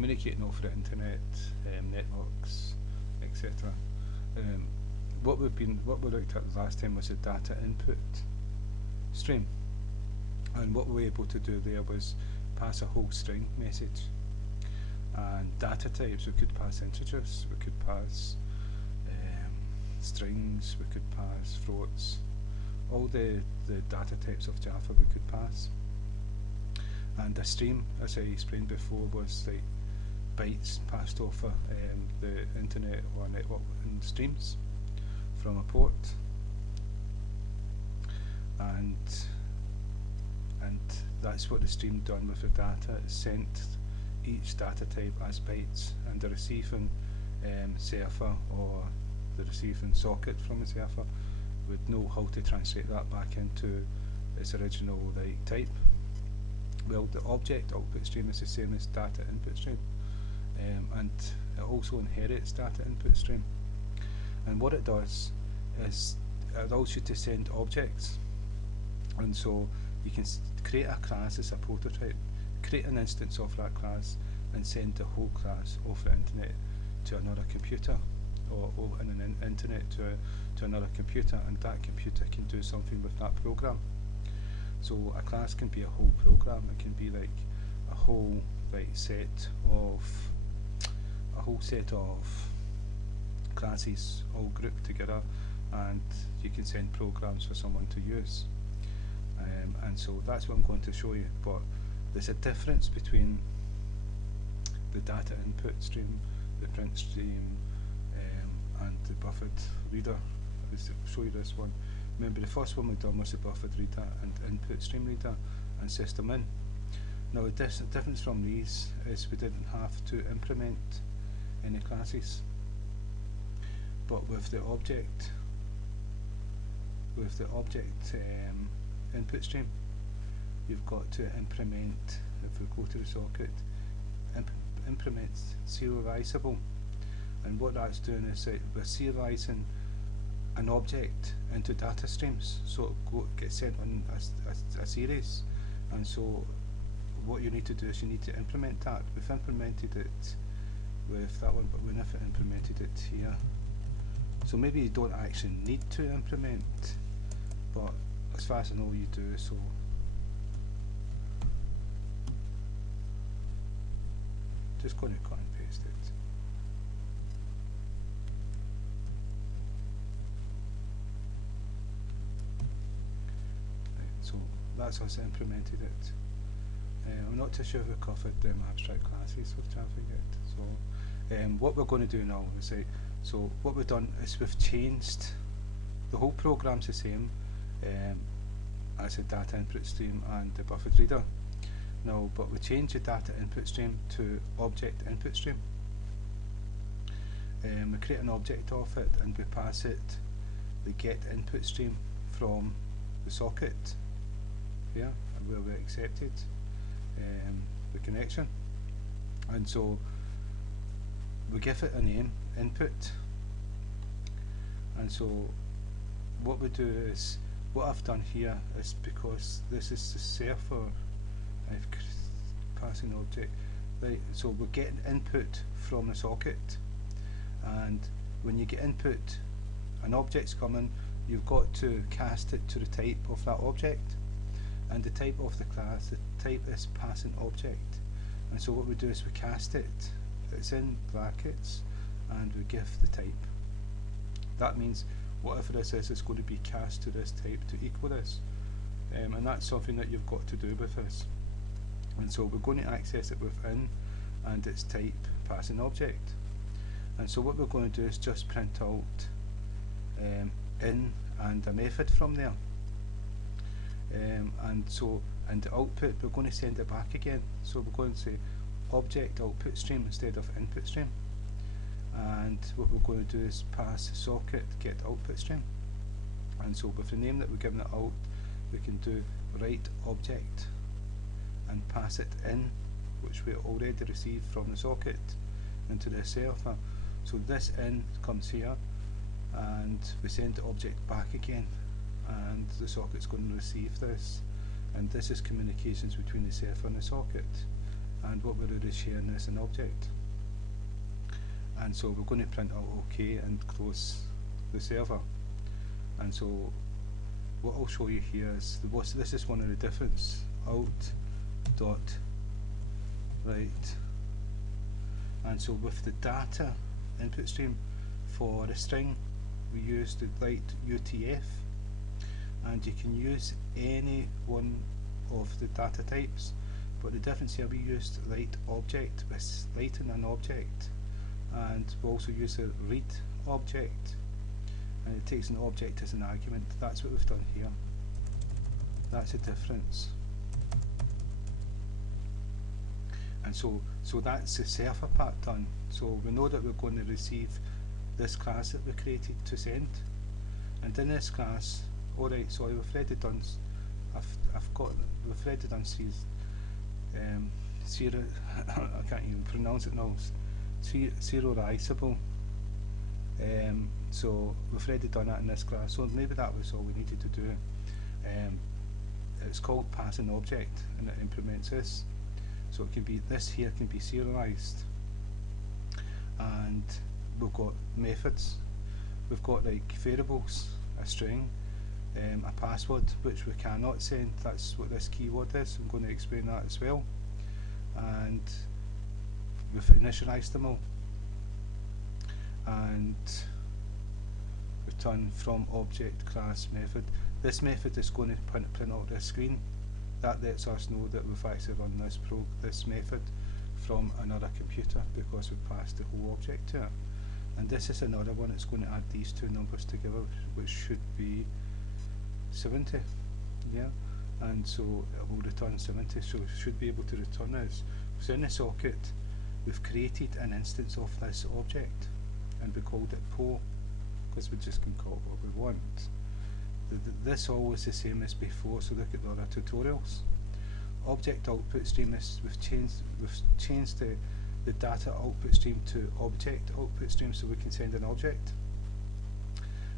communicating over the internet, networks, etc. What we looked at last time was the data input stream, and what we were able to do there was pass a whole string message. And data types, we could pass integers, we could pass strings, we could pass floats, all the data types of Java we could pass. And a stream, as I explained before, was like bytes passed over the internet or network in streams from a port, and that's what the stream done with the data. It sent each data type as bytes, and the receiving server or the receiving socket from the server would know how to translate that back into its original type. Well, the object output stream is the same as data input stream, and it also inherits data input stream. And what it does is it allows you to send objects, and so you can create a class as a prototype, create an instance of that class, and send the whole class over the internet to another computer, or in an internet to another computer, and that computer can do something with that program. So a class can be a whole program. It can be like a whole set of classes all grouped together, and you can send programs for someone to use. And so that's what I'm going to show you. But there's a difference between the data input stream, the print stream, and the buffered reader. I'll show you this one. Remember, the first one we done was the buffered reader and input stream reader and system in. Now the difference from these is we didn't have to implement any classes, but with the object input stream, you've got to implement, if we go to the socket, implement serializable. And what that's doing is we're serializing an object into data streams, so it gets sent on a series. And so what you need to do is you need to implement that. We've implemented it with that one, but we never implemented it here. So maybe you don't actually need to implement, but as far as I know you do. So just going to cut and paste it. So that's us implemented it. I'm not too sure if we covered abstract classes with Java yet. So what we're going to do now is so what we've done is we've changed the whole program's the same as the data input stream and the buffered reader. Now, but we change the data input stream to object input stream. We create an object of it, and we pass it the get input stream from the socket here, where we accepted the connection. And so we give it a name, input. And so what we do is, what I've done here is, because this is the server, I've passing object, right? So we're getting input from the socket, and when you get input, an object's coming, you've got to cast it to the type of that object, and the type of the class, the type is passing object. And so what we do is we cast it, it's in brackets, and we give the type. That means whatever this is going to be cast to this type to equal this, and that's something that you've got to do with this. And so we're going to access it within, and its type passing object. And so what we're going to do is just print out in and a method from there. And so in the output we're going to send it back again. So we're going to say object output stream instead of input stream. And what we're going to do is pass the socket get output stream. And so with the name that we're giving it out, we can do write object and pass it in, which we already received from the socket, into the server. So this in comes here, and we send the object back again, and the socket's going to receive this, and this is communications between the server and the socket. and what we're really sharing is an object. And so we're going to print out OK and close the server. And so what I'll show you here is this is one of the difference. Out dot write, and so with the data input stream for a string we use the write UTF, and you can use any one of the data types, but the difference here we used write object with writing an object, and we also use a read object, and it takes an object as an argument. That's what we've done here. That's the difference. And so that's the server part done. So we know that we're going to receive this class that we created to send, and in this class, alright, so we've already done, we've already done zero, I can't even pronounce it now, serializable. So we've already done that in this class, so maybe that was all we needed to do. It's called pass an object, and it implements this. So it can be, this here can be serialized, and we've got methods, we've got like variables, a string, a password which we cannot send. That's what this keyword is. I'm going to explain that as well. And we've initialized them all, and return from object class method. This method is going to print out this screen. That lets us know that we've actually run this method from another computer, because we've passed the whole object to it. And this is another one. It's going to add these two numbers together, which should be 70. Yeah, and so it will return 70. So it should be able to return this. So in the socket, we've created an instance of this object, and we called it po, because we just can call it what we want. This always the same as before, so look at the other tutorials. Object output stream is we've changed the data output stream to object output stream, so we can send an object.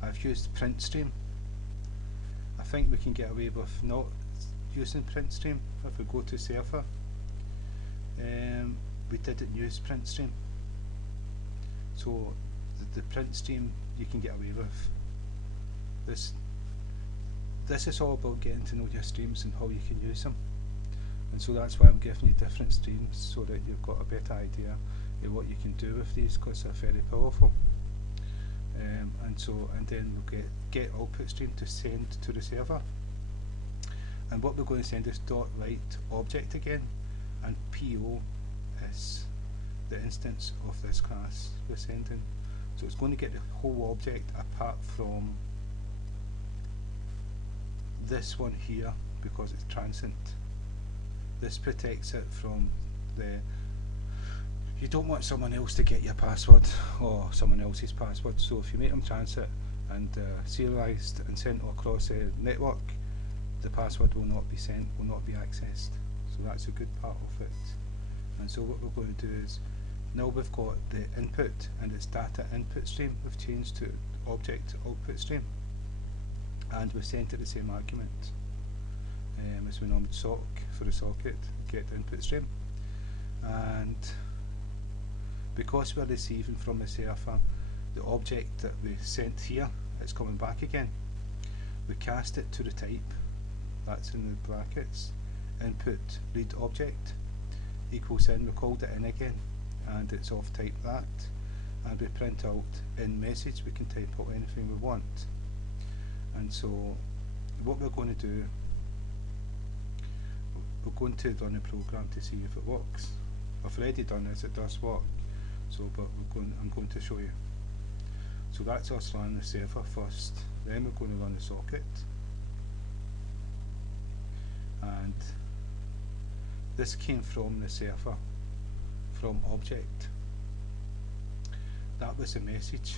I've used print stream. I think we can get away with not using print stream if we go to server. We didn't use print stream, so the print stream you can get away with. This is all about getting to know your streams and how you can use them, and so that's why I'm giving you different streams, so that you've got a better idea of what you can do with these, because they're very powerful. And then we'll get output stream to send to the server, and what we're going to send is dot write object again, and PO is the instance of this class we're sending. So it's going to get the whole object apart from this one here, because it's transient. This protects it from you don't want someone else to get your password or someone else's password, so if you make them transit and serialized and sent across a network, the password will not be sent, will not be accessed. So that's a good part of it. And so what we're going to do is, now we've got the input and its data input stream, we've changed to object output stream, and we've sent it the same argument as we normally sock for the socket, get the input stream. And because we're receiving from the server the object that we sent here, it's coming back again. We cast it to the type, that's in the brackets, input read object equals in, we called it in again, and it's of type that, and we print out in message, we can type out anything we want. And so what we're going to do, we're going to run a program to see if it works. I've already done this, it does work, so but I'm going to show you. So that's us running the server first, then we're going to run the socket, and this came from the server, from object. That was the message.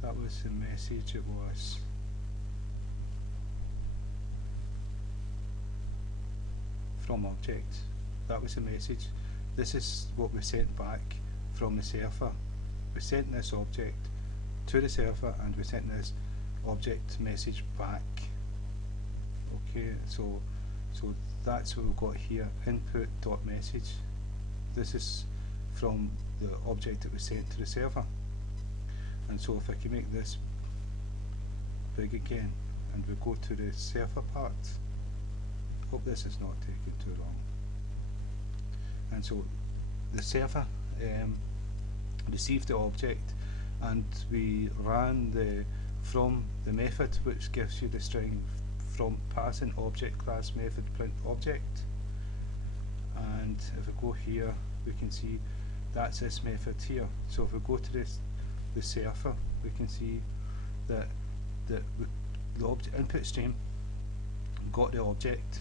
That was the message. It was from object. That was the message. This is what we sent back from the server. We sent this object to the server, and we sent this object message back. Okay, so that's what we've got here, input.message. This is from the object that was sent to the server. And so if I can make this big again, and we go to the server part, hope this is not taking too long. And so the server received the object, and we ran the from the method, which gives you the string from passing object class method print object. And if we go here, we can see that's this method here. So if we go to the server, we can see that the object input stream got the object.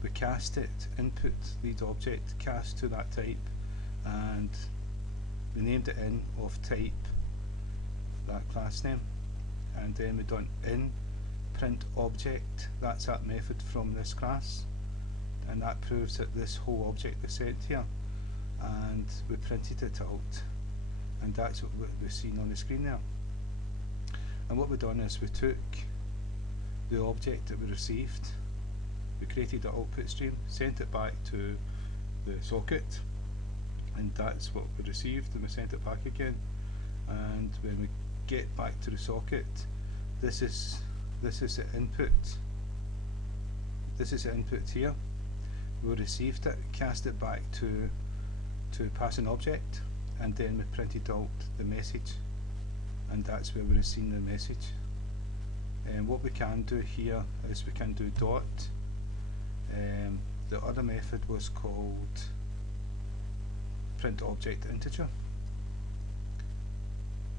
We cast it, input lead object, cast to that type, and we named it in of type, that class name, and then we done in print object, that's that method from this class, and that proves that this whole object is sent here, and we printed it out, and that's what we've seen on the screen there. And what we've done is we took the object that we received, we created an output stream, sent it back to the socket, and that's what we received, and we sent it back again. And when we get back to the socket, this is the input. This is the input here. We received it, cast it back to passing object, and then we printed out the message, and that's where we've seen the message. And what we can do here is we can do dot. The other method was called print object integer,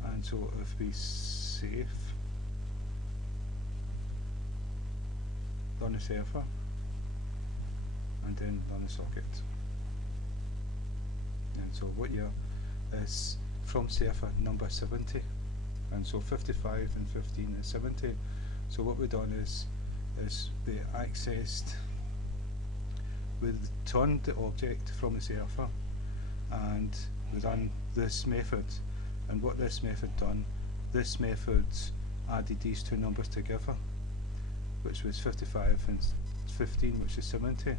and so if we save, run the server, and then run the socket, and so what here is from server number 70, and so 55 and 15 is 70. So what we've done is we accessed, we returned the object from the server, and we ran this method, and what this method done, this method added these two numbers together, which was 55 and 15, which is 70,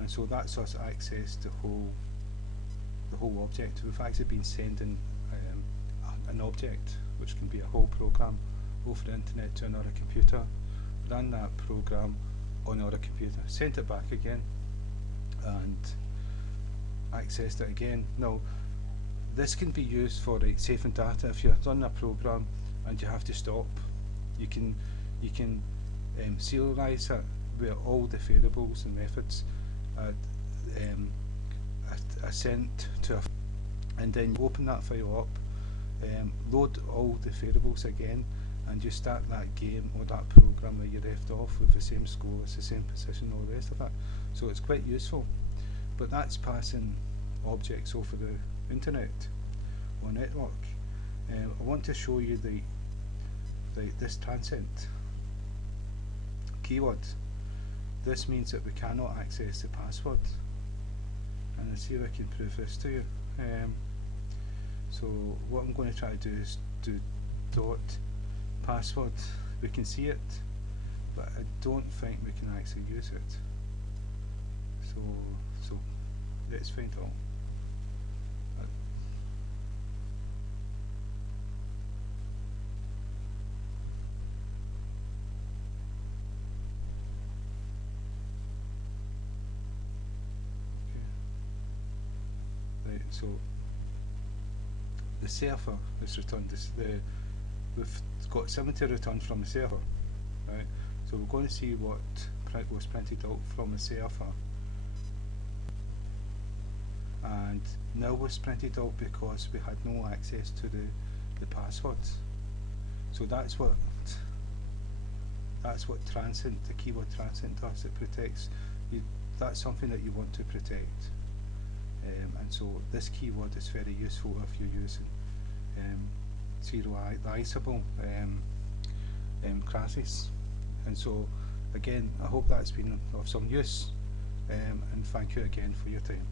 and so that's us accessed the whole object. We've actually been sending an object, which can be a whole program, over the internet to another computer, ran that program on another computer, sent it back again, and accessed it again. Now this can be used for saving data. If you're running a program and you have to stop, you can serialize it where all the variables and methods are sent to and then you open that file up, load all the variables again, and you start that game or that program where you left off with the same scores, the same position, all the rest of that. So it's quite useful. But that's passing objects over the internet or network. I want to show you this transient keyword. This means that we cannot access the password, and let's see if I can prove this to you. So what I'm going to try to do is do dot password. We can see it, but I don't think we can actually use it. So let's find out. Right, so the server has returned this. We've got 70 returned from the server, right? So we're going to see what was printed out from the server, and nil was printed out because we had no access to the passwords. So that's what transient, the keyword transient does. It protects you. That's something that you want to protect, and so this keyword is very useful if you're using serializable classes. And so again, I hope that's been of some use, and thank you again for your time.